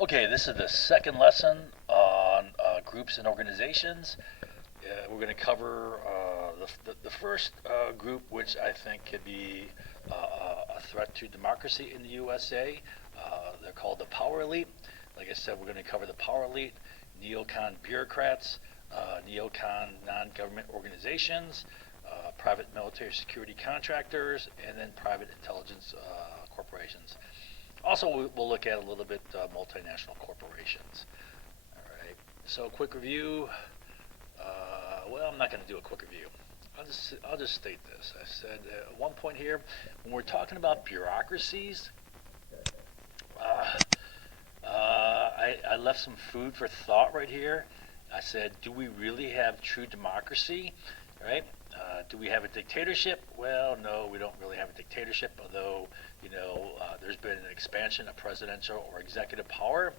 Okay, this is the second lesson on groups and organizations. We're going to cover the first group, which I think could be a threat to democracy in the USA. They're called the power elite. Like I said, we're going to cover the power elite, neocon bureaucrats, neocon non-government organizations, private military security contractors, and then private intelligence corporations. Also, we'll look at a little bit multinational corporations. All right. So, quick review. Well, I'm not going to do a quick review. I'll just state this. I said at one point here, when we're talking about bureaucracies, uh, I left some food for thought right here. I said, do we really have true democracy? Right? Do we have a dictatorship? Well, no, we don't really have a dictatorship, although, there's been an expansion of presidential or executive power.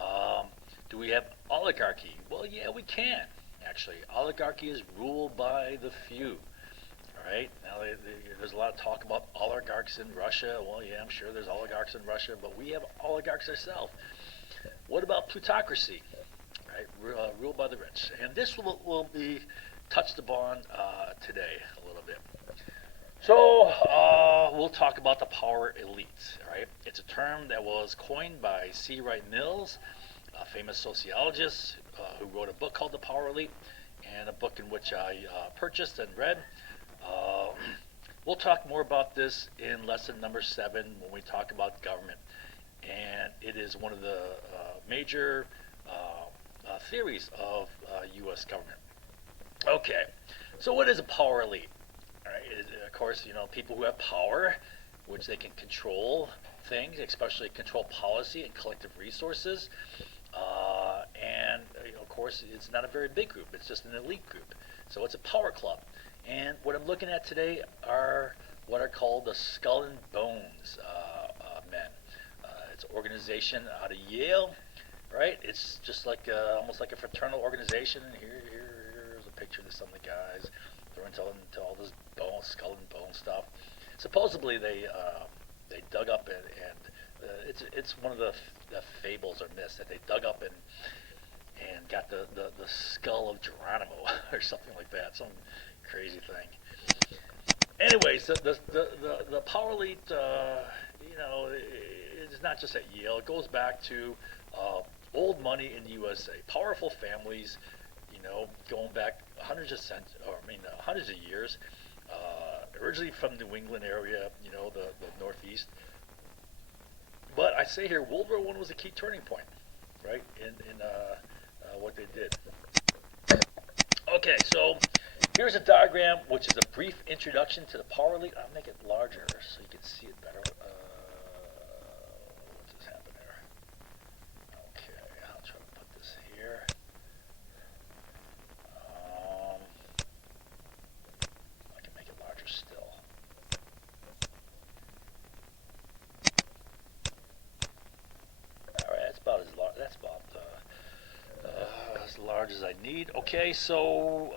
Um, do we have oligarchy? Well, yeah, we can, actually. Oligarchy is ruled by the few. All right. Now, there's a lot of talk about oligarchs in Russia. Well, yeah, I'm sure there's oligarchs in Russia, but we have oligarchs ourselves. What about plutocracy? Right, ruled by the rich. And this will be touched upon today a little bit. So we'll talk about the power elite. Right, it's a term that was coined by C. Wright Mills, a famous sociologist who wrote a book called The Power Elite, and a book in which I purchased and read. Uh, we'll talk more about this in lesson number 7 when we talk about government, and it is one of the major theories of U.S. government. Okay, so what is a power elite? All right, of course, people who have power, which they can control things, especially control policy and collective resources. And of course, it's not a very big group; it's just an elite group. So it's a power club. And what I'm looking at today are what are called the Skull and Bones men. It's an organization out of Yale, right? It's just like almost like a fraternal organization. And here's a picture of some of the guys. They're into all this skull and bone stuff. Supposedly they dug up and it's one of the fables or myths that they dug up and got the skull of Geronimo or something like that, some crazy thing. Anyways, the power elite, it's not just at Yale. It goes back to old money in the USA. Powerful families, going back hundreds of years. Originally from New England area, the Northeast. But I say here, World War I was a key turning point, right, in what they did. Okay, so here's a diagram, which is a brief introduction to the power elite. I'll make it larger so you can see it better. What just happened there? Okay, I'll try to put this here. I can make it larger still. All right, that's about as large. That's about as large as I need. Okay, so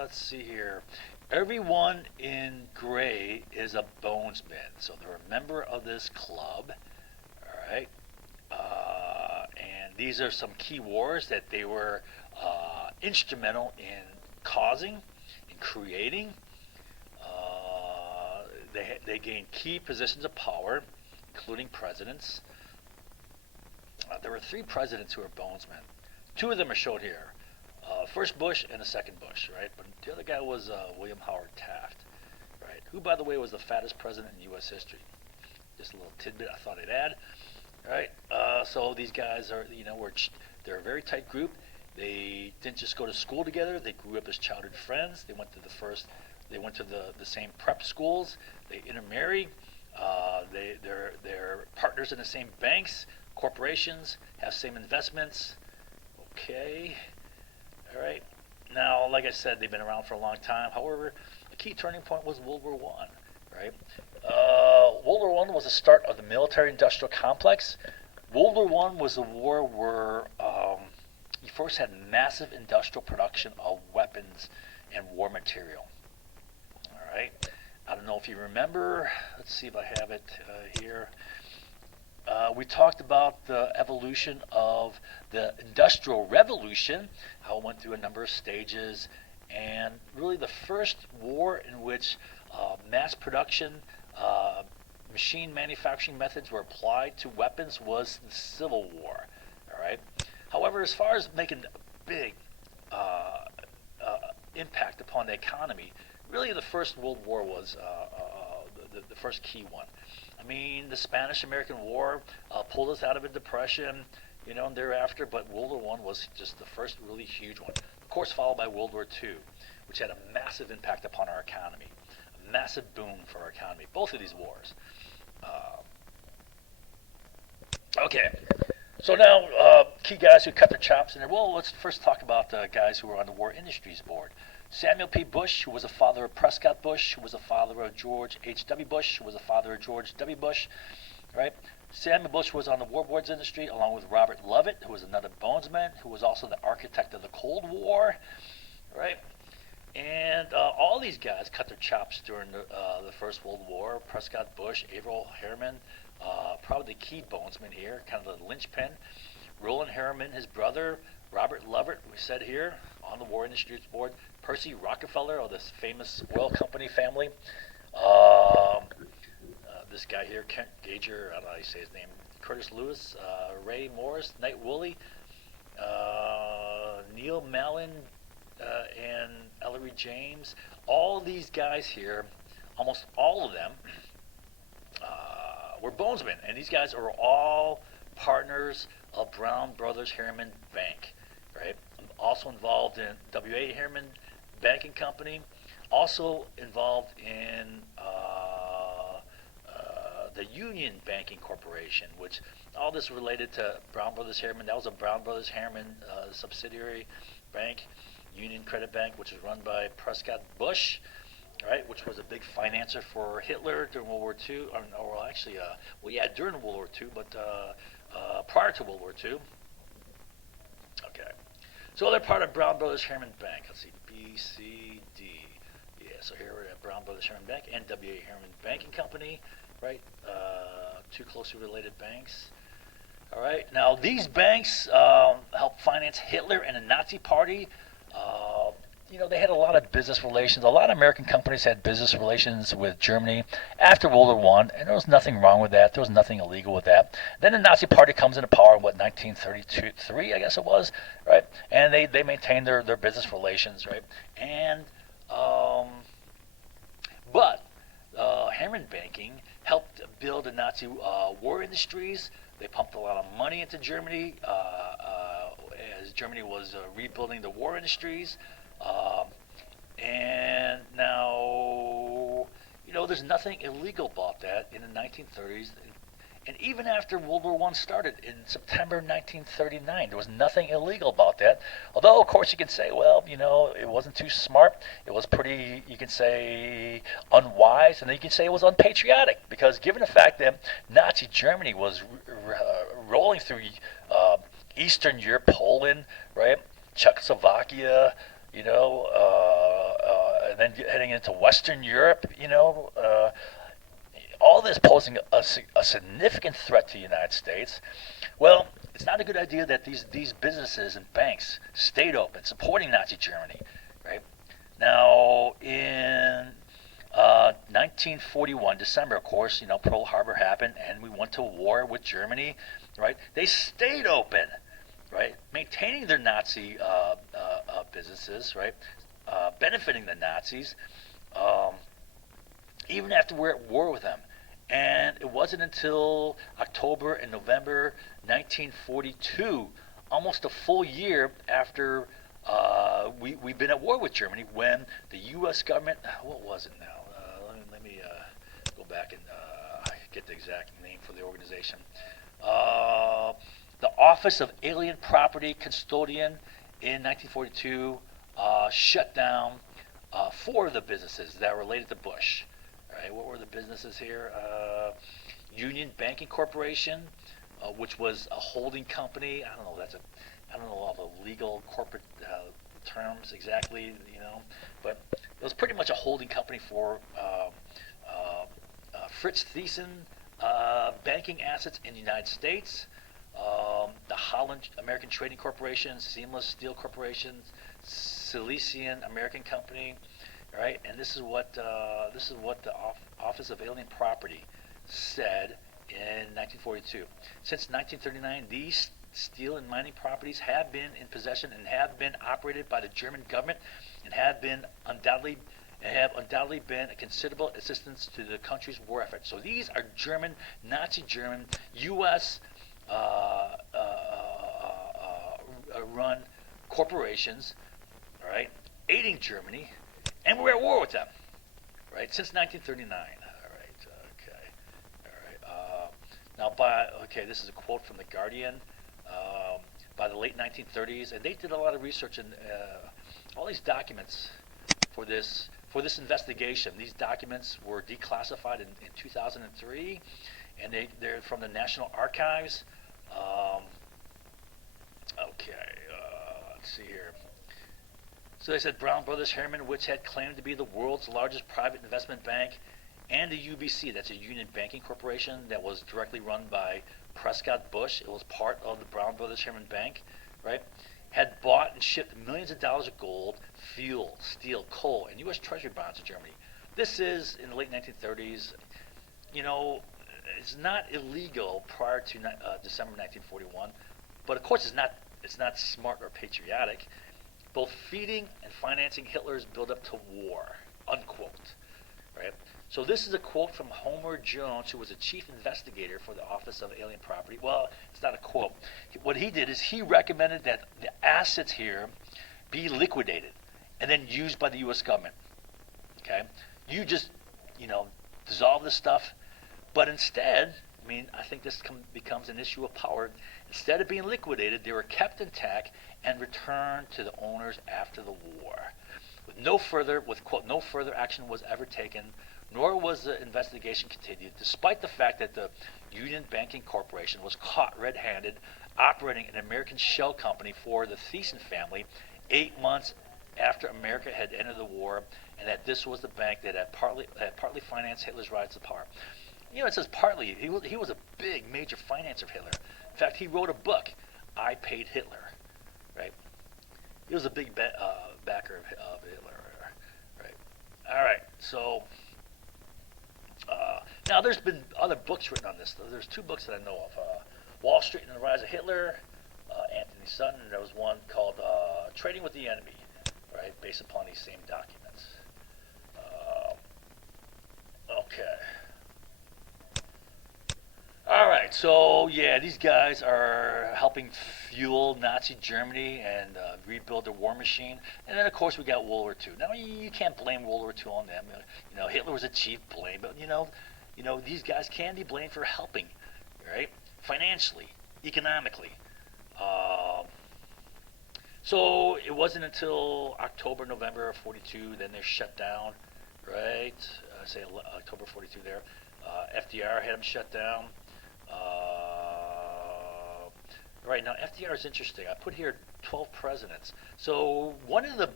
let's see here. Everyone in gray is a bonesman, so they're a member of this club. All right, and these are some key wars that they were instrumental in causing, in creating. They gained key positions of power, including presidents. There were 3 presidents who were bonesmen. 2 of them are shown here. First Bush and the second Bush, right? But the other guy was William Howard Taft, right? Who, by the way, was the fattest president in U.S. history. Just a little tidbit I thought I'd add. All right. So these guys are, they're a very tight group. They didn't just go to school together. They grew up as childhood friends. They went to the same prep schools. They intermarried. They're partners in the same banks, corporations, have same investments. Okay. All right. Now, like I said, they've been around for a long time. However, the key turning point was World War One. Right. World War One was the start of the military-industrial complex. World War One was a war where you first had massive industrial production of weapons and war material. All right. I don't know if you remember. Let's see if I have it here. We talked about the evolution of the Industrial Revolution, how it went through a number of stages, and really the first war in which mass production, uh, machine manufacturing methods were applied to weapons was the Civil War. All right. However, as far as making a big uh, impact upon the economy, really the First World War was the first key one. I mean, the Spanish-American War pulled us out of a depression, and thereafter. But World War One was just the first really huge one. Of course, followed by World War Two, which had a massive impact upon our economy, a massive boom for our economy. Both of these wars. Uh, okay, so now key guys who cut their chops in there. Well, let's first talk about the guys who were on the War Industries Board. Samuel P. Bush, who was the father of Prescott Bush, who was the father of George H.W. Bush, who was the father of George W. Bush, right? Samuel Bush was on the War Boards industry, along with Robert Lovett, who was another bonesman, who was also the architect of the Cold War, right? And all these guys cut their chops during the First World War. Prescott Bush, Averell Harriman, probably the key bonesman here, kind of the linchpin. Roland Harriman, his brother, Robert Lovett, we said here, on the War Industries Board. Percy Rockefeller, of this famous oil company family. This guy here, Kent Gager, I don't know how you say his name. Curtis Lewis, Ray Morris, Knight Woolley, Neil Mallon, and Ellery James. All these guys here, almost all of them, were bonesmen. And these guys are all partners of Brown Brothers Harriman Bank, right? Also involved in W.A. Harriman Banking Company, also involved in the Union Banking Corporation, which all this related to Brown Brothers Harriman. That was a Brown Brothers Harriman subsidiary bank, Union Credit Bank, which was run by Prescott Bush, right, which was a big financer for Hitler during World War II, or actually, during World War II, but prior to World War II. Okay. So they're part of Brown Brothers Harriman Bank. Let's see, B, C, D. Yeah, so here we're at Brown Brothers Harriman Bank and W.A. Harriman Banking Company, right? Two closely related banks. All right. Now, these banks helped finance Hitler and the Nazi Party. They had a lot of business relations. A lot of American companies had business relations with Germany after World War One, and there was nothing wrong with that. There was nothing illegal with that. Then the Nazi Party comes into power in 1933, I guess it was, right? And they maintained their business relations, right? And but Harriman Banking helped build the Nazi war industries. They pumped a lot of money into Germany as Germany was rebuilding the war industries. And now, there's nothing illegal about that in the 1930s. And even after World War I started in September 1939, there was nothing illegal about that. Although, of course, you can say, well, it wasn't too smart. It was pretty, you can say, unwise. And then you can say it was unpatriotic. Because given the fact that Nazi Germany was rolling through Eastern Europe, Poland, right, Czechoslovakia, and then heading into Western Europe, all this posing a significant threat to the United States. Well, it's not a good idea that these businesses and banks stayed open, supporting Nazi Germany, right? Now, in 1941, December, of course, Pearl Harbor happened, and we went to war with Germany, right? They stayed open, right? Maintaining their Nazi businesses, right? Benefiting the Nazis, even after we're at war with them. And it wasn't until October and November 1942, almost a full year after we've been at war with Germany, when the U.S. government, what was it now? Let me go back and get the exact name for the organization. The Office of Alien Property Custodian in 1942 shut down 4 of the businesses that were related to Bush. All right, what were the businesses here? Union Banking Corporation, which was a holding company. I don't know all the legal corporate terms exactly, but it was pretty much a holding company for Fritz Thyssen banking assets in the United States, the Holland American Trading Corporation, Seamless Steel Corporation, Silesian American Company, right? And this is what the Office of Alien Property said in 1942. Since 1939, these steel and mining properties have been in possession and have been operated by the German government and have undoubtedly been a considerable assistance to the country's war effort. So these are German, Nazi German, U.S. Run corporations, all right, aiding Germany, and we're at war with them, right, since 1939. All right, okay, all right. This is a quote from The Guardian. By the late 1930s, and they did a lot of research in all these documents for this investigation. These documents were declassified in 2003, and they're from the National Archives. Let's see here. So they said Brown Brothers Harriman, which had claimed to be the world's largest private investment bank, and the UBC, that's a Union Banking Corporation that was directly run by Prescott Bush. It was part of the Brown Brothers Harriman Bank, right? Had bought and shipped millions of dollars of gold, fuel, steel, coal, and U.S. Treasury bonds to Germany. This is in the late 1930s. You know, it's not illegal prior to December 1941, but of course it's not smart or patriotic. Both feeding and financing Hitler's build-up to war, unquote, right? So this is a quote from Homer Jones, who was a chief investigator for the Office of Alien Property. Well, it's not a quote. What he did is he recommended that the assets here be liquidated and then used by the U.S. government. Okay, you just dissolve this stuff, but instead, I think this becomes an issue of power. Instead of being liquidated, they were kept intact and returned to the owners after the war. No further action was ever taken, nor was the investigation continued, despite the fact that the Union Banking Corporation was caught red-handed operating an American shell company for the Thiessen family 8 months after America had entered the war, and that this was the bank that had partly financed Hitler's rise to power. It says partly. He was a big, major financer of Hitler. In fact, he wrote a book, I Paid Hitler, right? He was a big backer of Hitler, right? All right, so now there's been other books written on this. There's 2 books that I know of. Wall Street and the Rise of Hitler, Anthony Sutton, and there was one called Trading with the Enemy, right, based upon these same documents. Okay. All right, so yeah, these guys are helping fuel Nazi Germany and rebuild the war machine. And then, of course, we got World War II. Now, you can't blame World War II on them. Hitler was a chief blame, but these guys can be blamed for helping, right? Financially, economically. So it wasn't until October, November of 42, then they're shut down, right? Say October 42 there. FDR had them shut down. Right now, FDR is interesting. I put here 12 presidents. So one of the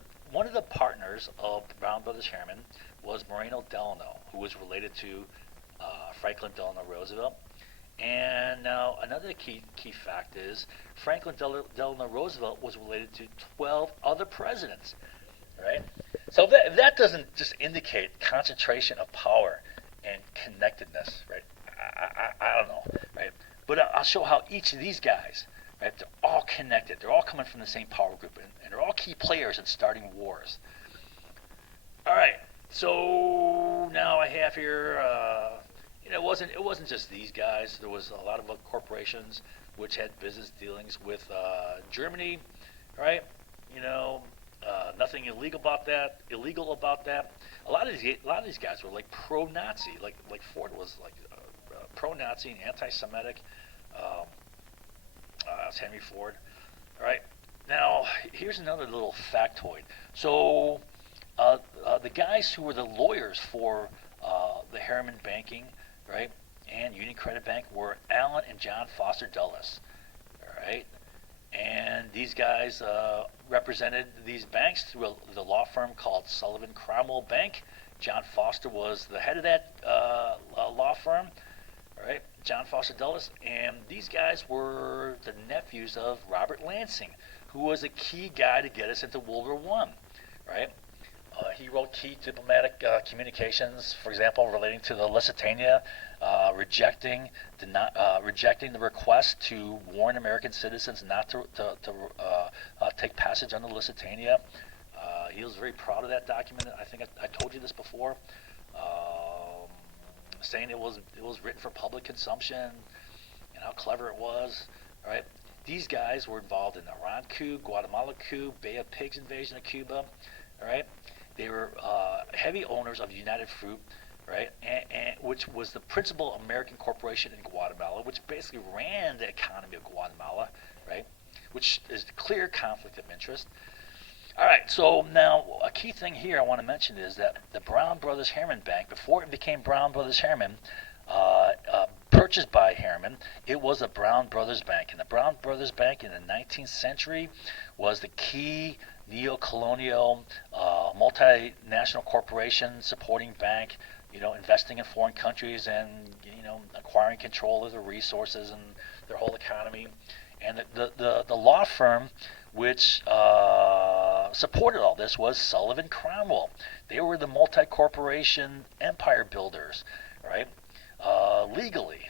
partners of Brown Brothers Harriman was Moreno Delano, who was related to Franklin Delano Roosevelt. And now another key fact is Franklin Delano Roosevelt was related to 12 other presidents, right? So that doesn't just indicate concentration of power and connectedness, right? I don't know, right? But I'll show how each of these guys, right, they're all connected. They're all coming from the same power group, and they're all key players in starting wars. All right, so now I have here, it wasn't just these guys. There was a lot of corporations which had business dealings with Germany, right? Nothing illegal about that. A lot of these guys were like pro-Nazi, like Ford was like pro-Nazi and anti-Semitic. That's Henry Ford. All right. Now here's another little factoid. So the guys who were the lawyers for the Harriman Banking, right, and Union Credit Bank were Allen and John Foster Dulles. All right. And these guys represented these banks through the law firm called Sullivan Cromwell Bank. John Foster was the head of that law firm. All right. John Foster Dulles, and these guys were the nephews of Robert Lansing, who was a key guy to get us into World War One, right? He wrote key diplomatic communications, for example, relating to the Lusitania, rejecting the request to warn American citizens not to take passage on the Lusitania. He was very proud of that document. I think I told you this before, saying it was written for public consumption and how clever it was. Right? These guys were involved in the Iran coup, Guatemala coup, Bay of Pigs invasion of Cuba. All right. They were heavy owners of United Fruit, right, and which was the principal American corporation in Guatemala, which basically ran the economy of Guatemala, right, which is a clear conflict of interest. All right, so now a key thing here I want to mention is that the Brown Brothers Harriman Bank, before it became Brown Brothers Harriman, purchased by Harriman, it was a Brown Brothers Bank. And the Brown Brothers Bank in the 19th century was the key neo-colonial multinational corporation supporting bank, investing in foreign countries and, acquiring control of their resources and their whole economy. And the law firm which supported all this was Sullivan Cromwell. They were the multi-corporation empire builders, right? Legally,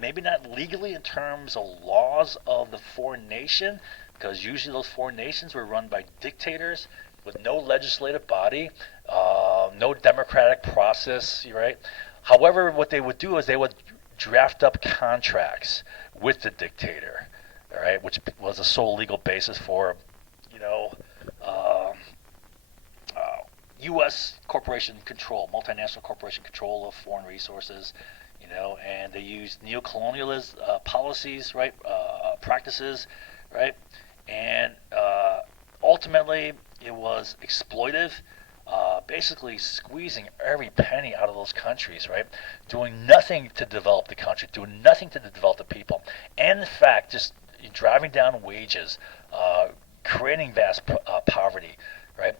maybe not legally in terms of laws of the foreign nation, because usually those foreign nations were run by dictators with no legislative body, no democratic process, right? However, what they would do is they would draft up contracts with the dictator, all right, which was a sole legal basis for, U.S. corporation control, multinational corporation control of foreign resources, and they used neo-colonialist policies, right, practices, right, and ultimately it was exploitive, basically squeezing every penny out of those countries, right, doing nothing to develop the country, doing nothing to develop the people, and in fact, just driving down wages, creating vast poverty, right,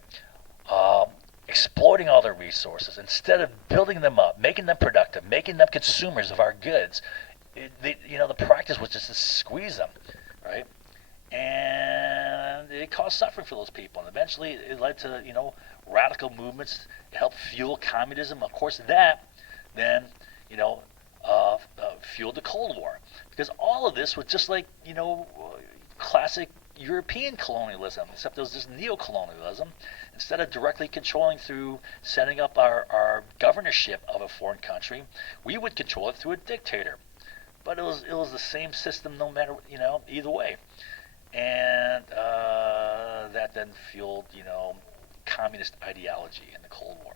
exploiting all their resources instead of building them up, making them productive, making them consumers of our goods. The practice was just to squeeze them, right? And it caused suffering for those people. And eventually it led to, radical movements to help fuel communism. Of course, that then, fueled the Cold War. Because all of this was just like, classic European colonialism, except it was just neo-colonialism. Instead of directly controlling through setting up our governorship of a foreign country, we would control it through a dictator. But it was the same system no matter, either way. And that then fueled, communist ideology in the Cold War,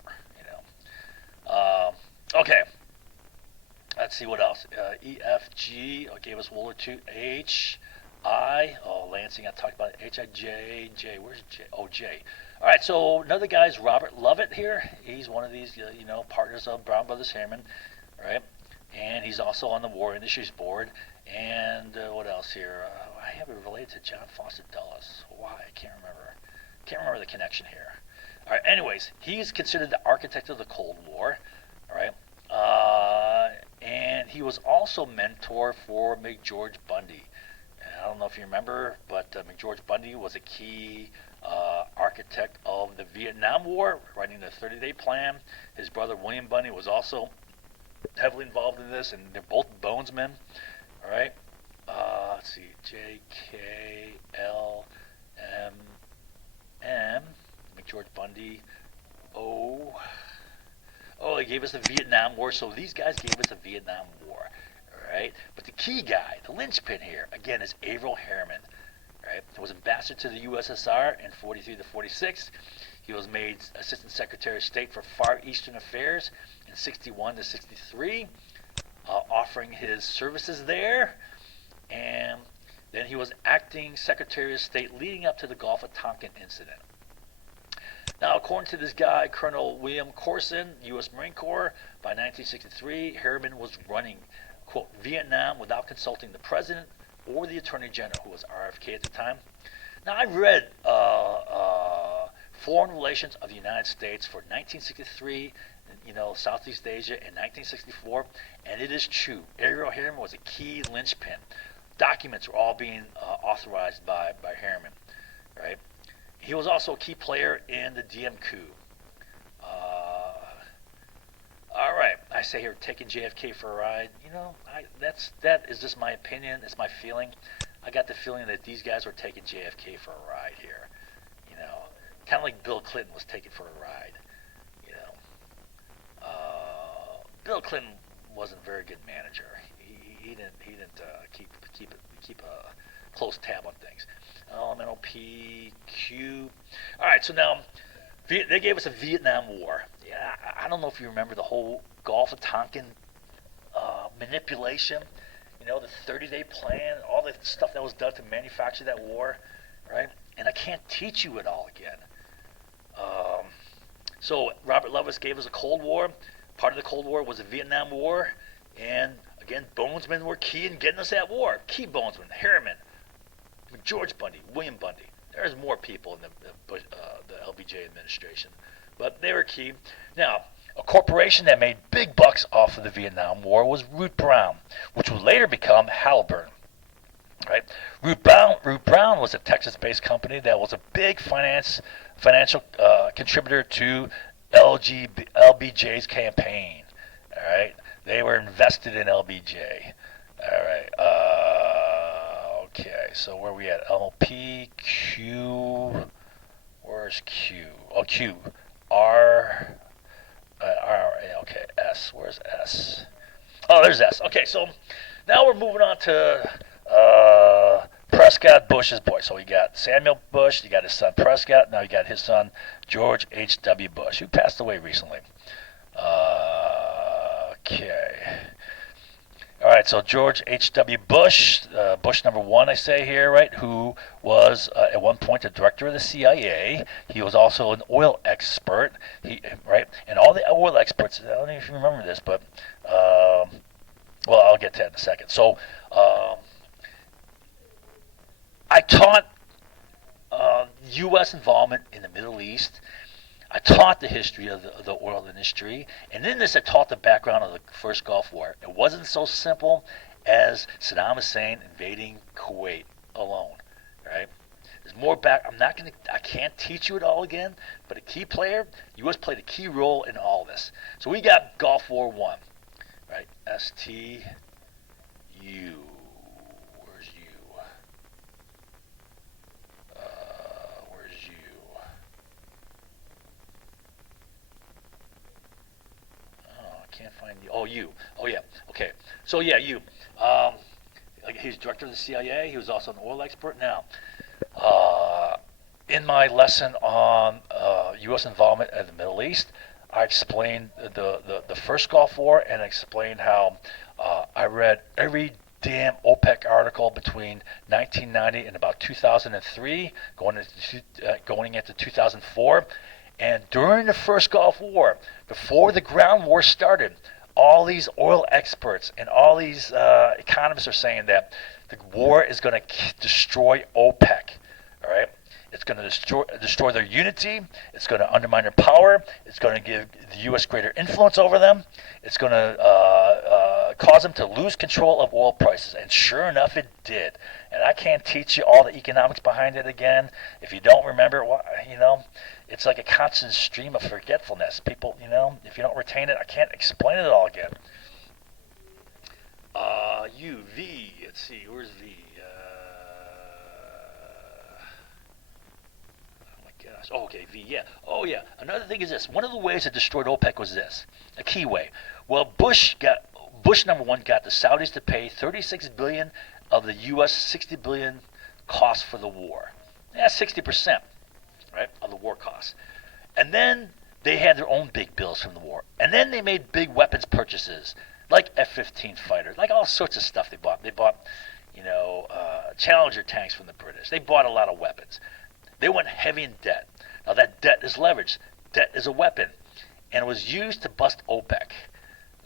Okay. Let's see what else. EFG gave us World War II. Lansing, I talked about it. J. Where's J? Oh, J. All right, so another guy's Robert Lovett here. He's one of these, partners of Brown Brothers Harriman, right? And he's also on the War Industries Board. And what else here? I have it related to John Foster Dulles. Why? I can't remember. Can't remember the connection here. All right, anyways, he's considered the architect of the Cold War, all right? And he was also mentor for McGeorge Bundy. I don't know if you remember, but McGeorge Bundy was a key architect of the Vietnam War, writing the 30-day plan. His brother William Bundy was also heavily involved in this, and they're both bonesmen. All right. Let's see, JKLMM, McGeorge Bundy. They gave us the Vietnam War. So these guys gave us the Vietnam War. Right? But the key guy, the linchpin here, again, is Averell Harriman. Right? He was ambassador to the USSR in 43 to 46. He was made Assistant Secretary of State for Far Eastern Affairs in 61 to 63, offering his services there. And then he was acting Secretary of State leading up to the Gulf of Tonkin incident. Now, according to this guy, Colonel William Corson, U.S. Marine Corps, by 1963, Harriman was running, quote, Vietnam without consulting the president or the attorney general, who was RFK at the time. Now, I read Foreign Relations of the United States for 1963 Southeast Asia in 1964, and it is true. Ariel Harriman was a key linchpin. Documents were all being authorized by Harriman, right? He was also a key player in the Diem coup. All right, I say here, taking JFK for a ride. That is just my opinion. It's my feeling. I got the feeling that these guys were taking JFK for a ride here. You know, kind of like Bill Clinton was taken for a ride. You know, Bill Clinton wasn't a very good manager. He didn't keep a close tab on things. MNOPQ. All right, so now they gave us a Vietnam War. Yeah, I don't know if you remember the whole Gulf of Tonkin manipulation. The 30-day plan, all the stuff that was done to manufacture that war, right? And I can't teach you it all again. So Robert Levis gave us a Cold War. Part of the Cold War was the Vietnam War, and again, Bonesmen were key in getting us that war. Key Bonesmen, Harriman, George Bundy, William Bundy. There's more people in the LBJ administration, but they were key. Now, a corporation that made big bucks off of the Vietnam War was Root Brown, which would later become Halliburton. Right? Root Brown was a Texas-based company that was a big financial contributor to LBJ's campaign. All right, they were invested in LBJ. All right. Okay, so where are we at? LP, Q. Where's Q? Oh, Q. R. Okay, S. Where's S? Oh, there's S. Okay, so now we're moving on to Prescott Bush's boy. So we got Samuel Bush, you got his son Prescott, now you got his son George H.W. Bush, who passed away recently. Okay. All right, so George H.W. Bush, Bush number one, I say here, right, who was at one point the director of the CIA. He was also an oil expert, right? And all the oil experts, I don't know if you remember this, but, well, I'll get to that in a second. So I taught U.S. involvement in the Middle East. I taught the history of the oil industry, and in this I taught the background of the first Gulf War. It wasn't so simple as Saddam Hussein invading Kuwait alone, right? There's more back. I can't teach you it all again, but a key player, U.S. played a key role in all this. So we got Gulf War I, right? STU. Where's U? Where's U? Can't find you. Oh, you. Oh, yeah. Okay. So, yeah, you. He's director of the CIA. He was also an oil expert. Now, in my lesson on U.S. involvement in the Middle East, I explained the first Gulf War and explained how I read every damn OPEC article between 1990 and about 2003, going into 2004. And during the first Gulf War, before the ground war started, all these oil experts and all these economists are saying that the war is going to destroy OPEC. All right, it's going to destroy their unity. It's going to undermine their power. It's going to give the U.S. greater influence over them. It's going to cause them to lose control of oil prices. And sure enough, it did. And I can't teach you all the economics behind it again. If you don't remember, it's like a constant stream of forgetfulness. People, if you don't retain it, I can't explain it all again. V. Let's see, where's V? Oh my gosh. Oh, okay, V. Yeah. Oh, yeah. Another thing is this. One of the ways it destroyed OPEC was this. A key way. Well, Bush number one got the Saudis to pay $36 billion of the U.S. $60 billion cost for the war. That's 60%. Right, of the war costs. And then they had their own big bills from the war. And then they made big weapons purchases, like F-15 fighters, like all sorts of stuff they bought. They bought, Challenger tanks from the British. They bought a lot of weapons. They went heavy in debt. Now that debt is leverage. Debt is a weapon. And it was used to bust OPEC.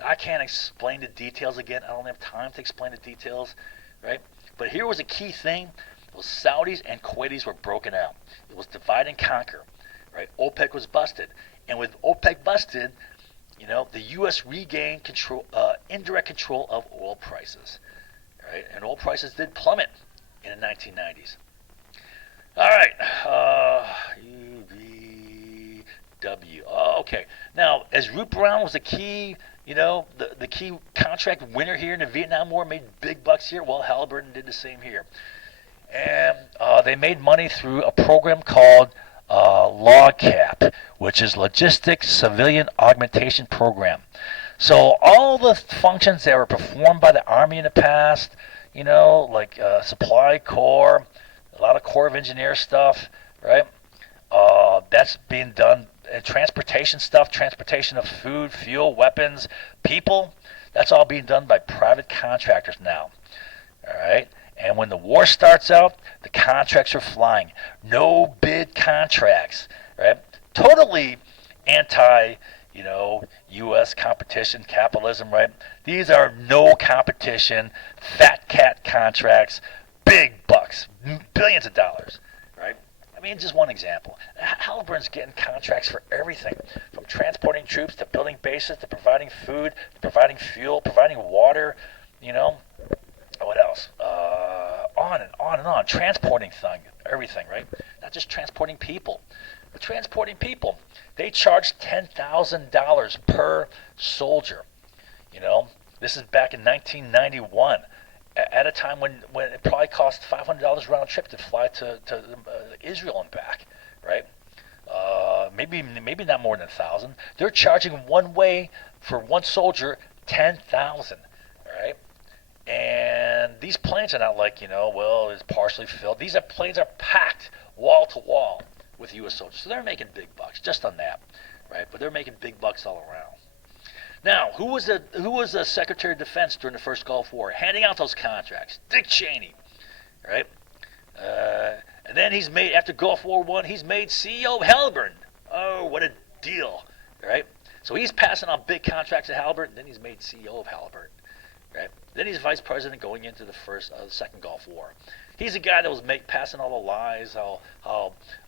I can't explain the details again. I don't have time to explain the details, right? But here was a key thing. Those Saudis and Kuwaitis were broken out. It was divide and conquer, right? OPEC was busted. And with OPEC busted, the U.S. regained indirect control of oil prices, right? And oil prices did plummet in the 1990s. All right, UBW. Oh, okay. Now, as Root Brown was the key, the key contract winner here in the Vietnam War, made big bucks here. Well, Halliburton did the same here, and they made money through a program called LOGCAP, which is Logistic Civilian Augmentation Program. So all the functions that were performed by the Army in the past, like Supply Corps, a lot of Corps of Engineers stuff, right? That's being done. Transportation stuff, transportation of food, fuel, weapons, people, that's all being done by private contractors now, all right? And when the war starts out, the contracts are flying. No bid contracts, right? Totally anti, U.S. competition, capitalism, right? These are no competition, fat cat contracts, big bucks, billions of dollars, right? I mean, just one example. Halliburton's getting contracts for everything, from transporting troops to building bases to providing food, to providing fuel, providing water, what else? On and on and on. Transporting everything, right? Not just transporting people, but transporting people. They charge $10,000 per soldier. This is back in 1991, at a time when it probably cost $500 round trip to fly to Israel and back, right? Maybe not more than 1,000. They're charging one way for one soldier, 10,000, right? And these planes are not like, it's partially filled. These planes are packed wall to wall with U.S. soldiers. So they're making big bucks just on that, right? But they're making big bucks all around. Now, who was the Secretary of Defense during the first Gulf War, handing out those contracts? Dick Cheney, right? And then after Gulf War I, he's made CEO of Halliburton. Oh, what a deal, right? So he's passing on big contracts to Halliburton, then he's made CEO of Halliburton, right? Then he's vice president going into the second Gulf War. He's the guy that was passing all the lies, how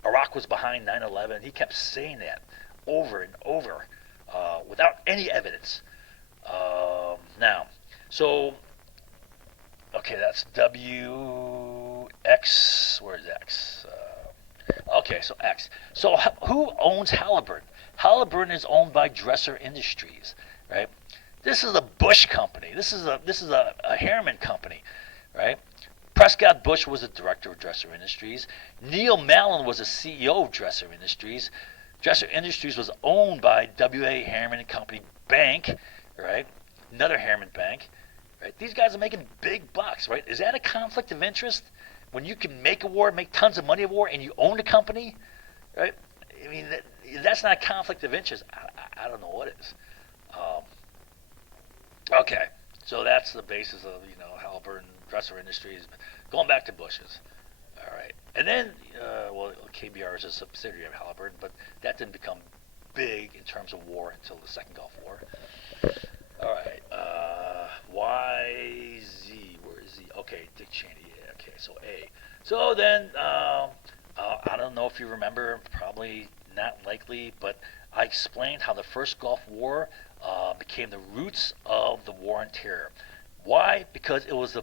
Iraq was behind 9/11. He kept saying that over and over without any evidence. That's WX. Where's X? So X. So who owns Halliburton? Halliburton is owned by Dresser Industries, right? This is a Bush company. This is a Harriman company, right? Prescott Bush was the director of Dresser Industries. Neil Mallon was the CEO of Dresser Industries. Dresser Industries was owned by W.A. Harriman and Company Bank, right? Another Harriman Bank, right? These guys are making big bucks, right? Is that a conflict of interest when you can make tons of money a war, and you own the company, right? I mean, that's not a conflict of interest. I don't know what is. Okay, so that's the basis of Halliburton, Dresser Industries, going back to Bush's. All right, and then KBR is a subsidiary of Halliburton, but that didn't become big in terms of war until the Second Gulf War. All right, YZ, where is he? Okay, Dick Cheney. Yeah, okay, so A. So then, I don't know if you remember, probably not likely, but I explained how the first Gulf War became the roots of the War on Terror. Why? Because it was the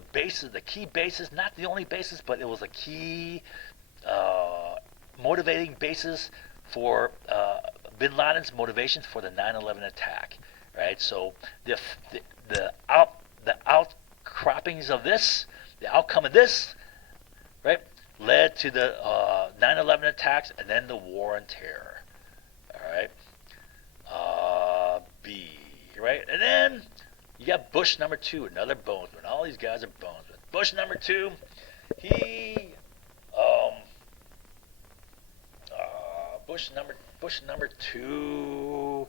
key basis, not the only basis, but it was a key motivating basis for Bin Laden's motivations for the 9/11 attack. Right. So the outcroppings of this, the outcome of this, right, led to the 9/11 attacks and then the War on Terror. All right. B. Right, and then you got Bush number 2, another bonesman. All these guys are bonesmen. Bush number 2, Bush number 2.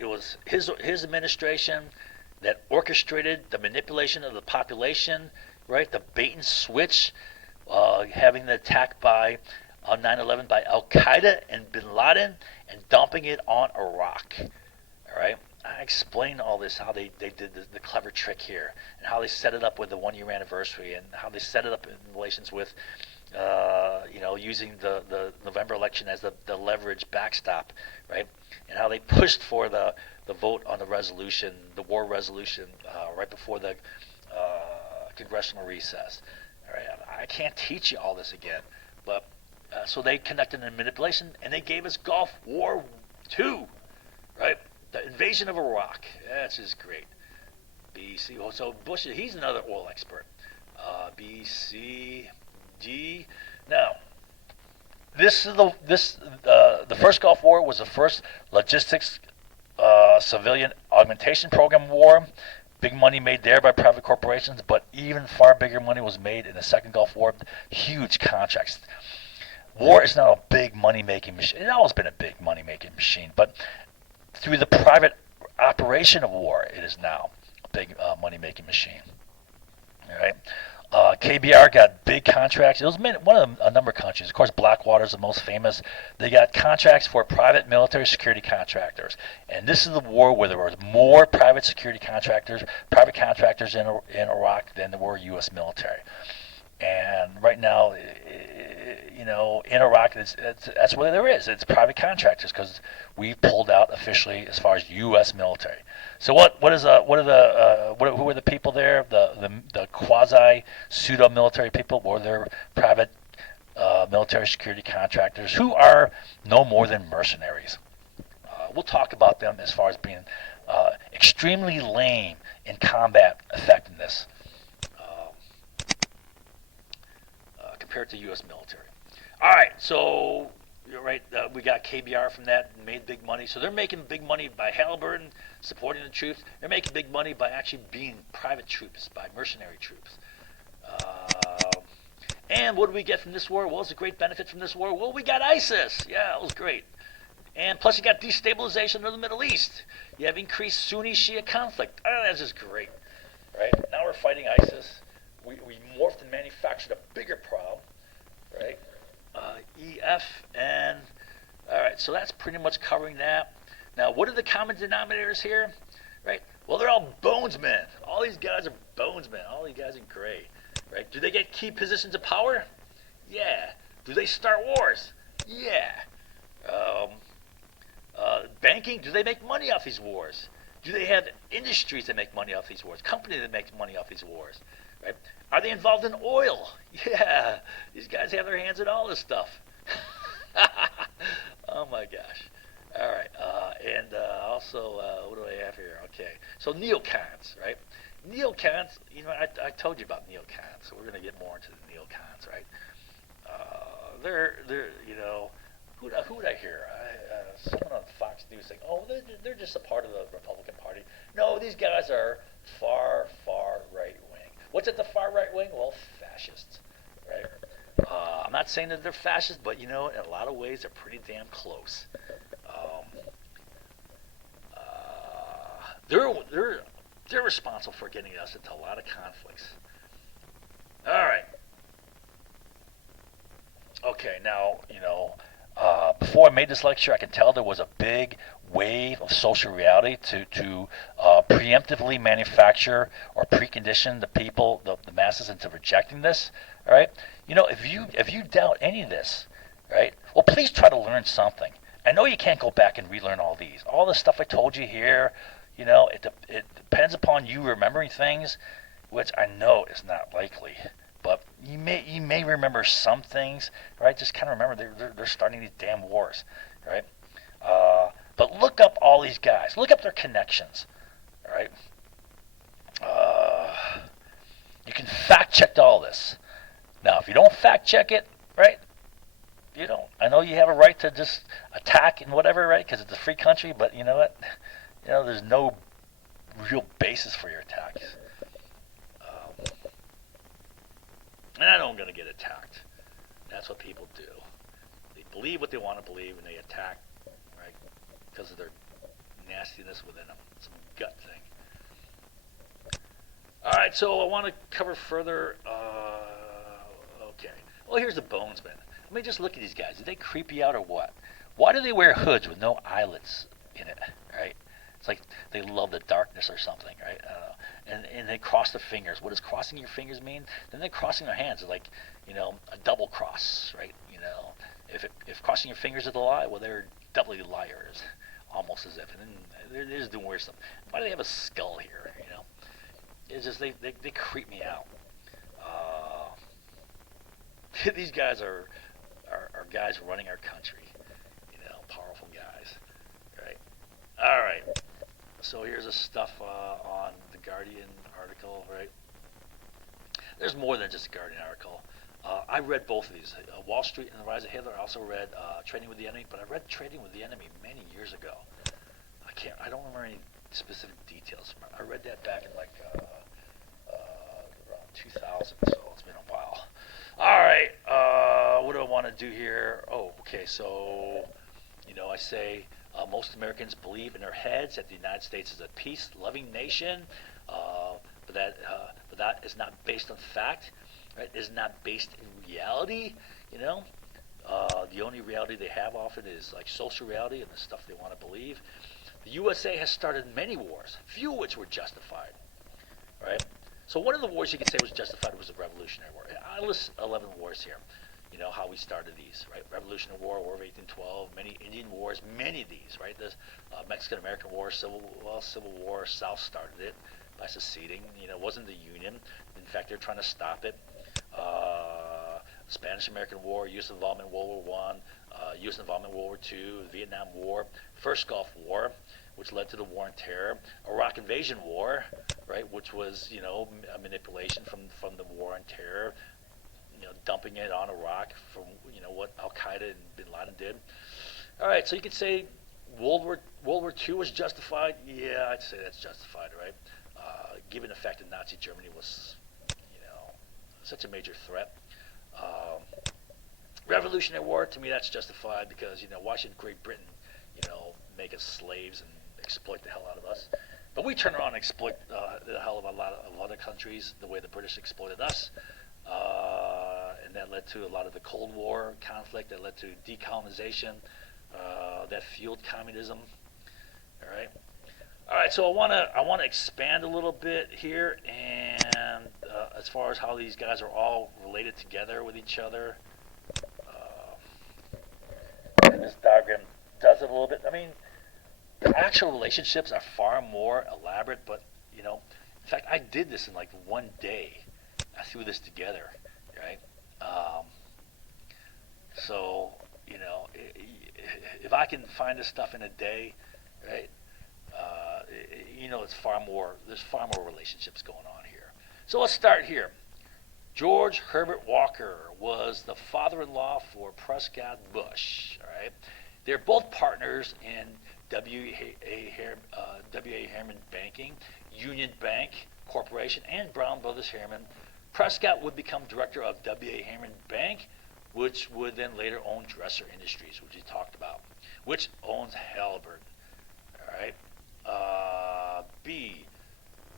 It was his administration that orchestrated the manipulation of the population, right? The bait and switch, having the attack on 9/11 by Al Qaeda and Bin Laden, and dumping it on Iraq. All right. I explained all this, how they did the clever trick here, and how they set it up with the 1-year anniversary, and how they set it up in relations with using the November election as the leverage backstop, right? And how they pushed for the vote on the resolution, the war resolution, right before the congressional recess. All right, I can't teach you all this again, but so they conducted a manipulation, and they gave us Gulf War II, right? The invasion of Iraq. That's just great. BC. So Bush, he's another oil expert. BCG. Now, the first Gulf War was the first logistics civilian augmentation program war. Big money made there by private corporations, but even far bigger money was made in the second Gulf War. Huge contracts. War is now a big money-making machine. It's always been a big money-making machine, but through the private operation of war, it is now a big money-making machine. All right. KBR got big contracts. It was one of a number of countries. Of course, Blackwater is the most famous. They got contracts for private military security contractors. And this is the war where there were more private security contractors, private contractors in Iraq than there were U.S. military. And right now, in Iraq, that's what there is. It's private contractors because we pulled out officially as far as U.S. military. So who are the people there? The quasi pseudo military people, or they're private military security contractors who are no more than mercenaries. We'll talk about them as far as being extremely lame in combat effectiveness. Compared to U.S. military. All right, so you're right. We got KBR from that and made big money. So they're making big money by Halliburton supporting the troops. They're making big money by actually being private troops, by mercenary troops. And what do we get from this war? What was the great benefit from this war? Well, we got ISIS. Yeah, it was great. And plus you got destabilization of the Middle East. You have increased Sunni-Shia conflict. Oh, that's just great. Right? Now we're fighting ISIS. We morphed and manufactured a bigger problem, right? EF and all right. So that's pretty much covering that. Now, what are the common denominators here, right? Well, they're all bonesmen. All these guys are bonesmen. All these guys in gray, right? Do they get key positions of power? Yeah. Do they start wars? Yeah. Banking? Do they make money off these wars? Do they have industries that make money off these wars? Companies that make money off these wars? Right? Are they involved in oil? Yeah, these guys have their hands in all this stuff. Oh my gosh. All right, and also, what do I have here? Okay, so neocons, right? Neocons, I told you about neocons, so we're going to get more into the neocons, right? They're who would I hear? Someone on Fox News saying, oh, they're just a part of the Republican Party. No, these guys are far, far right wing. What's at the far right wing? Well, fascists, right? I'm not saying that they're fascists, but in a lot of ways they're pretty damn close. They're responsible for getting us into a lot of conflicts. All right. Okay, now before I made this lecture, I could tell there was a big wave of social reality to preemptively manufacture or precondition the people, the masses, into rejecting this. All right, if you doubt any of this, right? Well, please try to learn something. I know you can't go back and relearn all these. All the stuff I told you here, it depends upon you remembering things, which I know is not likely. But you may remember some things, right? Just kind of remember they're starting these damn wars, right? But look up all these guys. Look up their connections, all right? You can fact check all this. Now, if you don't fact check it, right? You don't. I know you have a right to just attack and whatever, right? Because it's a free country. But you know what? There's no real basis for your attacks. And I know I'm going to get attacked. That's what people do. They believe what they want to believe, and they attack, right? Because of their nastiness within them. Some gut thing. All right, so I want to cover further. Okay. Well, here's the bonesmen. Let me just look at these guys. Did they creep you out or what? Why do they wear hoods with no eyelets in it, right? It's like they love the darkness or something, right? I don't know. And they cross their fingers. What does crossing your fingers mean? Then they're crossing their hands. It's like, a double cross, right? If crossing your fingers is a lie, well, they're doubly liars, almost as if. And they're just doing weird stuff. Why do they have a skull here? It's just they creep me out. These guys are guys running our country. Powerful guys, right? All right. So here's the stuff on the Guardian article, right? There's more than just a Guardian article. I read both of these, Wall Street and the Rise of Hitler. I also read Trading with the Enemy, but I read Trading with the Enemy many years ago. I don't remember any specific details from it. I read that back in around 2000, so it's been a while. All right, what do I want to do here? Oh, okay, so, I say most Americans believe in their heads that the United States is a peace-loving nation, but that is not based on fact, right? It is not based in reality, The only reality they have often is like social reality and the stuff they want to believe. The USA has started many wars, few of which were justified, right? So one of the wars you could say was justified was the Revolutionary War. I list 11 wars here. How we started these, right? Revolutionary War, War of 1812, many Indian wars, many of these, right? The Mexican-American War, Civil War, South started it by seceding. It wasn't the Union. In fact, they're trying to stop it. Spanish-American War, U.S. involvement in World War I, U.S. involvement in World War II, the Vietnam War, First Gulf War, which led to the War on Terror, Iraq Invasion War, right, which was, a manipulation from the War on Terror, dumping it on Iraq from, what Al-Qaeda and Bin Laden did. All right, so you could say World War II was justified. Yeah, I'd say that's justified, right? Given the fact that Nazi Germany was, such a major threat. Revolutionary War, to me, that's justified because, why should Great Britain, make us slaves and exploit the hell out of us? But we turn around and exploit the hell of a lot of other countries the way the British exploited us. And that led to a lot of the Cold War conflict, that led to decolonization, that fueled communism. All right, so I want to expand a little bit here, and as far as how these guys are all related together with each other. And this diagram does it a little bit. I mean, the actual relationships are far more elaborate, but, in fact, I did this in like one day. I threw this together, right? So, if I can find this stuff in a day, right, there's far more relationships going on here. So let's start here. George Herbert Walker was the father-in-law for Prescott Bush, all right? They're both partners in W.A. Harriman Banking, Union Bank Corporation, and Brown Brothers Harriman. Prescott would become director of W.A. Harriman Bank, which would then later own Dresser Industries, which he talked about, which owns Halliburton. All right. B.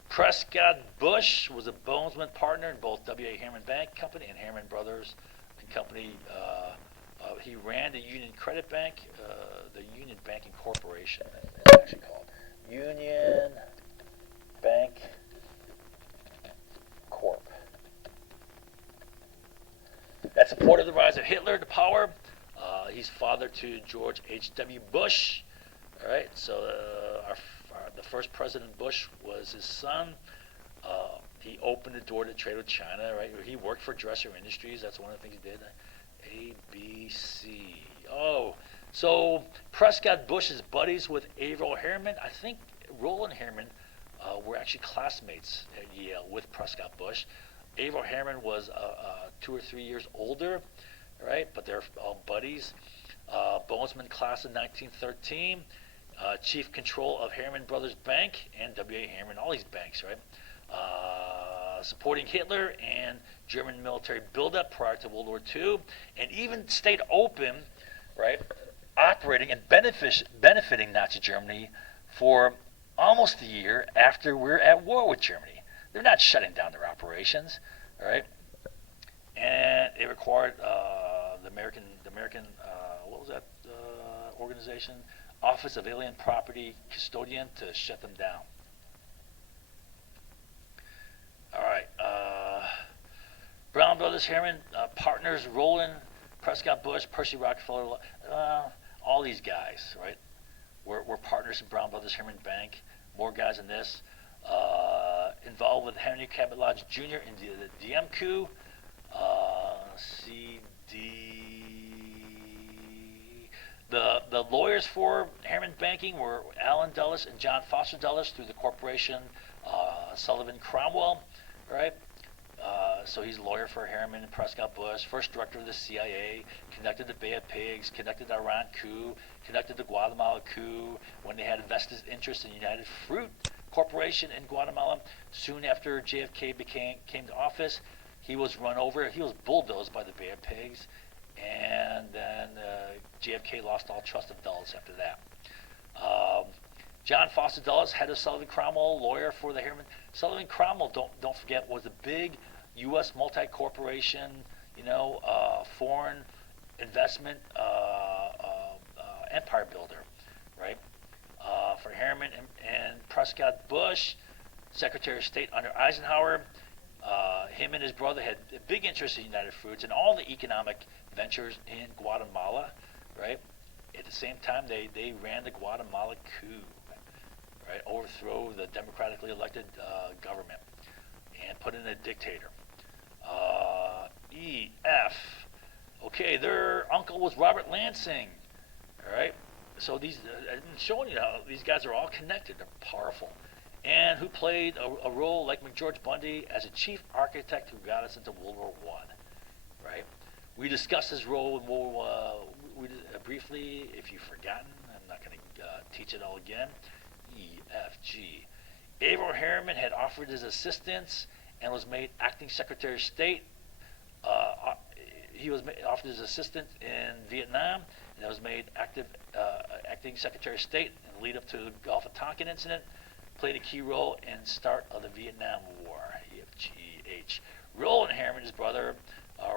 Prescott Bush was a bonesman partner in both W.A. Harriman Bank Company and Harriman Brothers and Company. He ran the Union Credit Bank, the Union Banking Corporation, it's actually called Union Bank Corp. That supported the rise of Hitler to power. He's father to George H.W. Bush. All right, so the first President Bush was his son. He opened the door to trade with China, right? He worked for Dresser Industries. That's one of the things he did. A, B, C. Oh, so Prescott Bush is buddies with Averill Harriman. I think Roland Harriman were actually classmates at Yale with Prescott Bush. Averill Harriman was 2 or 3 years older, right? But they're all buddies. Bonesman class in 1913. Chief control of Harriman Brothers Bank and W.A. Harriman, all these banks, right? Supporting Hitler and German military buildup prior to World War II, and even stayed open, right? Operating and benefiting Nazi Germany for almost a year after we're at war with Germany. They're not shutting down their operations, all right? And it required the American what was that organization? Office of Alien Property Custodian to shut them down. All right. Brown Brothers Brothers Harriman partners, Roland, Prescott Bush, Percy Rockefeller, all these guys, right? Were partners in Brown Brothers Harriman Bank. More guys in this. Involved with Henry Cabot Lodge Jr. in the DM coup. The lawyers for Harriman Banking were Alan Dulles and John Foster Dulles through the corporation Sullivan Cromwell, right? So he's a lawyer for Harriman and Prescott Bush, first director of the CIA, conducted the Bay of Pigs, conducted the Iran coup, conducted the Guatemala coup when they had vested interest in United Fruit Corporation in Guatemala. Soon after JFK came to office, he was run over, he was bulldozed by the Bay of Pigs, and then JFK lost all trust of Dulles after that. John Foster Dulles, head of Sullivan Cromwell, lawyer for the Harriman. Sullivan Cromwell, don't forget, was a big U.S. multi-corporation, foreign investment empire builder, right? For Harriman and Prescott Bush, Secretary of State under Eisenhower. Him and his brother had a big interest in United Fruits and all the economic ventures in Guatemala, right? At the same time, they ran the Guatemala coup, right? Overthrow the democratically elected government and put in a dictator. E.F. Okay, their uncle was Robert Lansing, all right? So I'm showing you how these guys are all connected. They're powerful. And who played a role like McGeorge Bundy as a chief architect who got us into World War I, right? We discussed his role in World War briefly. If you've forgotten, I'm not going to teach it all again. E.F.G. Averill Harriman had offered his assistance and was made acting Secretary of State. He was offered his assistant in Vietnam, and was made acting Secretary of State in the lead up to the Gulf of Tonkin incident. Played a key role in the start of the Vietnam War. EFGH. Roland Harriman, his brother,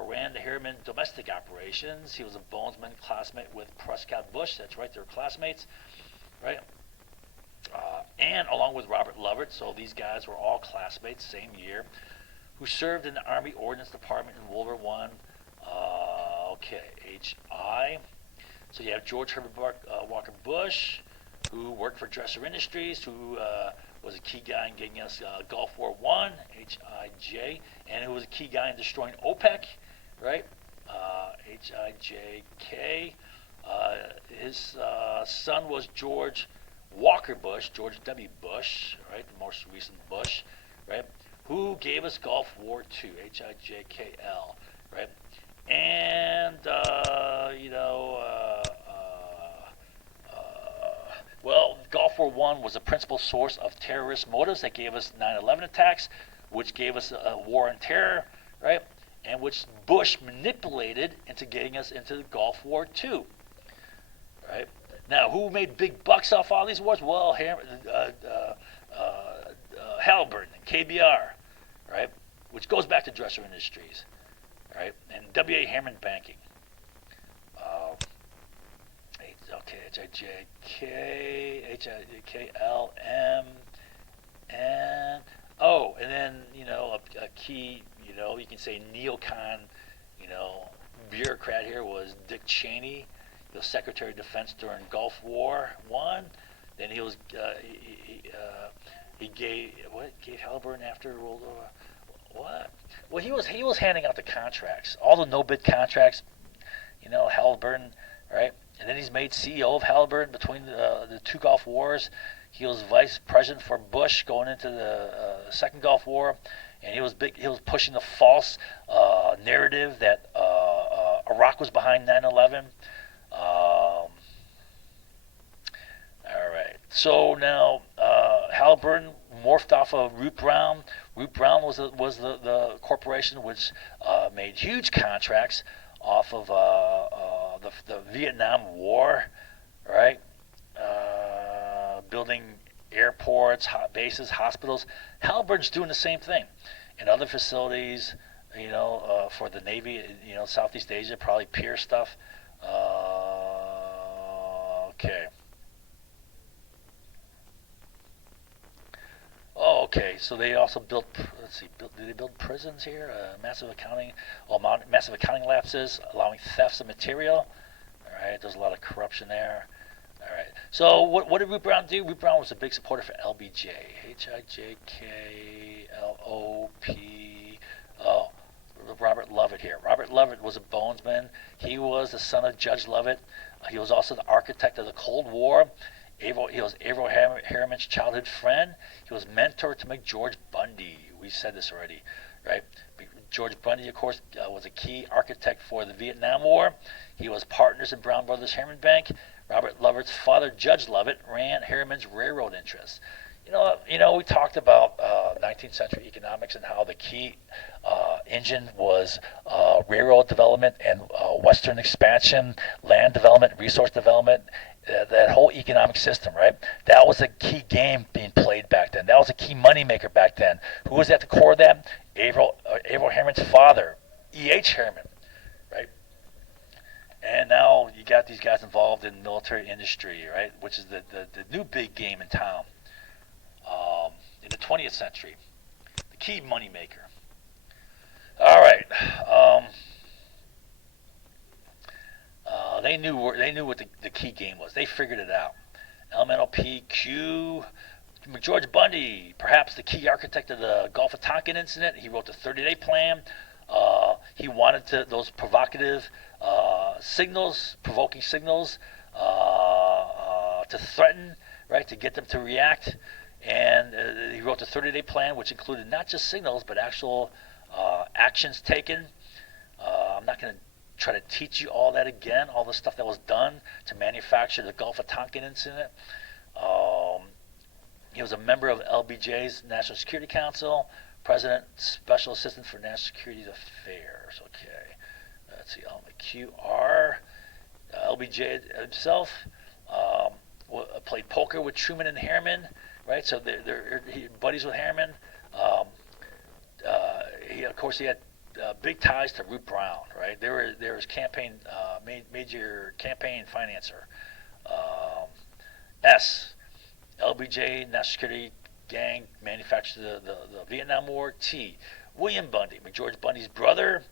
ran the Harriman domestic operations. He was a Bonesman classmate with Prescott Bush. That's right, they were classmates, right? And along with Robert Lovett, so these guys were all classmates, same year, who served in the Army Ordnance Department in World War I. HI. So you have George Herbert Walker Bush, who worked for Dresser Industries, who was a key guy in getting us Gulf War I, HIJ, and who was a key guy in destroying OPEC, right? HIJK. His son was George Walker Bush, George W. Bush, right, the most recent Bush, right, who gave us Gulf War II, HIJKL, right? And, Gulf War I was the principal source of terrorist motives that gave us 9/11 attacks, which gave us a war on terror, right? And which Bush manipulated into getting us into the Gulf War II, right? Now, who made big bucks off all these wars? Well, Halliburton and KBR, right? Which goes back to Dresser Industries, right? And W.A. Harriman Banking. HIJKLM, and then, a key, you can say neocon, bureaucrat here was Dick Cheney, the Secretary of Defense during Gulf War I. Then he was, he gave Halliburton after World War. What? Well, he was handing out the contracts, all the no-bid contracts, Halliburton, right? And then he's made CEO of Halliburton between the two Gulf Wars. He was vice president for Bush going into the second Gulf War, and he was pushing the false narrative that Iraq was behind 9/11. All right. So now Halliburton morphed off of Root Brown. Root Brown was the corporation which made huge contracts off of the Vietnam War, right? Building airports, bases, hospitals. Halliburton's doing the same thing, and other facilities, for the Navy, Southeast Asia, probably pier stuff. Okay. Oh, Okay, so they also built. Let's see, did they build prisons here? Massive accounting lapses, allowing thefts of material. All right, there's a lot of corruption there. All right. So what did Root Brown do? Root Brown was a big supporter for LBJ. Hijklop. Oh, Robert Lovett here. Robert Lovett was a bonesman. He was the son of Judge Lovett. He was also the architect of the Cold War. He was Averill Harriman's childhood friend. He was mentor to George Bundy. We said this already, right? George Bundy, of course, was a key architect for the Vietnam War. He was partners in Brown Brothers Harriman Bank. Robert Lovett's father, Judge Lovett, ran Harriman's railroad interests. We talked about 19th century economics and how the key engine was railroad development and Western expansion, land development, resource development, that whole economic system, right? That was a key game being played back then. That was a key moneymaker back then. Who was at the core of that? Averill Harriman's father, E.H. Harriman, right? And now you got these guys involved in military industry, right? Which is the new big game in town in the 20th century. The key moneymaker. All right. They knew what the key game was. They figured it out. Elemental PQ. George Bundy, perhaps the key architect of the Gulf of Tonkin incident. He wrote the 30-day plan. He wanted those provocative signals, provoking signals, to threaten, right, to get them to react. And he wrote the 30-day plan, which included not just signals, but actual actions taken. I'm not going to try to teach you all that again, all the stuff that was done to manufacture the Gulf of Tonkin incident. He was a member of LBJ's National Security Council, President, Special Assistant for National Security Affairs. Okay, let's see, QR. LBJ himself played poker with Truman and Harriman, right? So they're buddies with Harriman. He had big ties to Root Brown, right? There was major campaign financer. LBJ, National Security Gang, manufactured the Vietnam War. T. William Bundy, George Bundy's brother,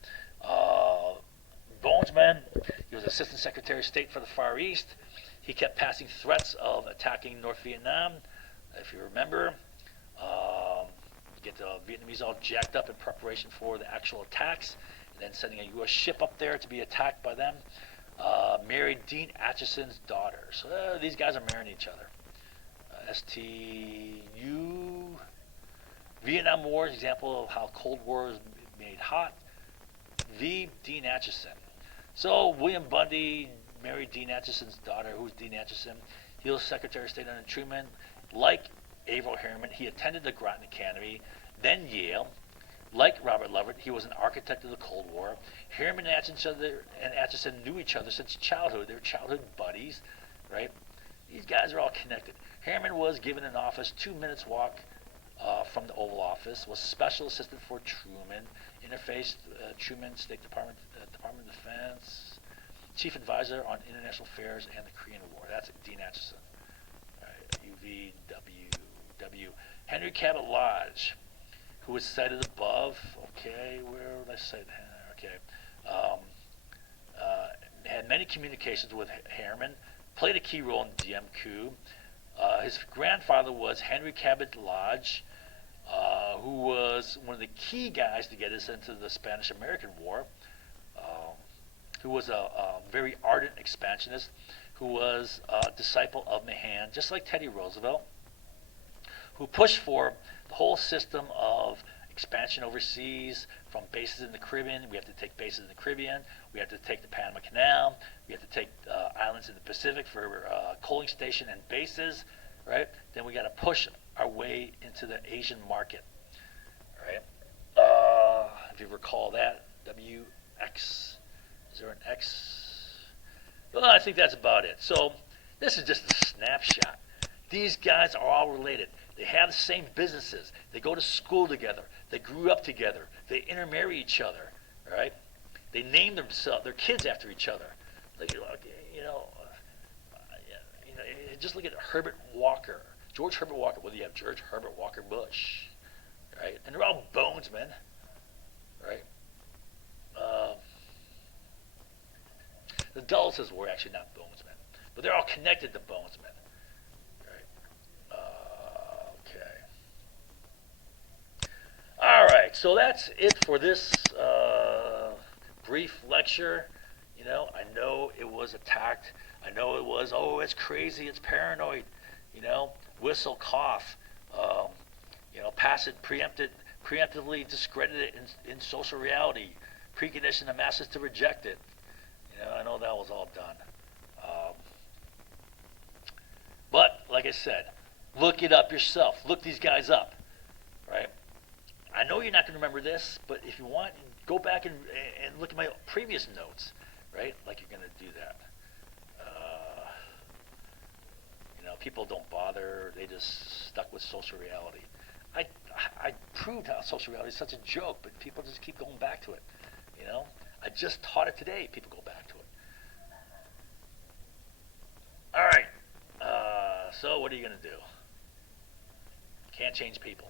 bonesman. He was Assistant Secretary of State for the Far East. He kept passing threats of attacking North Vietnam, if you remember. Get the Vietnamese all jacked up in preparation for the actual attacks, and then sending a U.S. ship up there to be attacked by them. Married Dean Acheson's daughter. So these guys are marrying each other. STU. Vietnam War is an example of how Cold War is made hot. V. Dean Acheson. So William Bundy married Dean Acheson's daughter. Who's Dean Acheson? He was Secretary of State under Truman. Like Averill Harriman, he attended the Groton Academy, then Yale. Like Robert Lovett, he was an architect of the Cold War. Harriman and Acheson knew each other since childhood. They were childhood buddies, right? These guys are all connected. Harriman was given an office 2 minutes walk from the Oval Office, was special assistant for Truman, interfaced Truman, State Department, Department of Defense, chief advisor on international affairs and the Korean War. That's Dean Acheson. UVW. Henry Cabot Lodge, who was cited above. Okay, where would I cite? Okay. Had many communications with Harriman, played a key role in Diem coup. His grandfather was Henry Cabot Lodge, who was one of the key guys to get us into the Spanish-American War, who was a very ardent expansionist, who was a disciple of Mahan, just like Teddy Roosevelt, who pushed for the whole system of expansion overseas from bases in the Caribbean. We have to take bases in the Caribbean. We have to take the Panama Canal. We have to take islands in the Pacific for coaling station and bases, right? Then we got to push our way into the Asian market, right? If you recall that, WX, is there an X? Well, I think that's about it. So this is just a snapshot. These guys are all related. They have the same businesses. They go to school together. They grew up together. They intermarry each other, right? They name their kids after each other. Just look at Herbert Walker, George Herbert Walker. Well, you have George Herbert Walker Bush, right? And they're all bonesmen, right? Uh, the dulces were actually not bonesmen, but they're all connected to bonesmen, right? Okay. All right, so that's it for this brief lecture. You know, I know it was attacked. I know it was, oh, it's crazy, it's paranoid. You know, whistle, cough. Um, you know, pass it, preemptively discredit it in social reality, precondition the masses to reject it. You know, I know that was all done. Um, but like I said, look it up yourself. Look these guys up, right? I know you're not going to remember this, but if you want, go back and look at my previous notes, right? Like you're going to do that. Uh, you know, people don't bother; they just stuck with social reality. I I proved how social reality is such a joke, but people just keep going back to it. You know, I just taught it today. People go back to it. All right. So what are you going to do? Can't change people.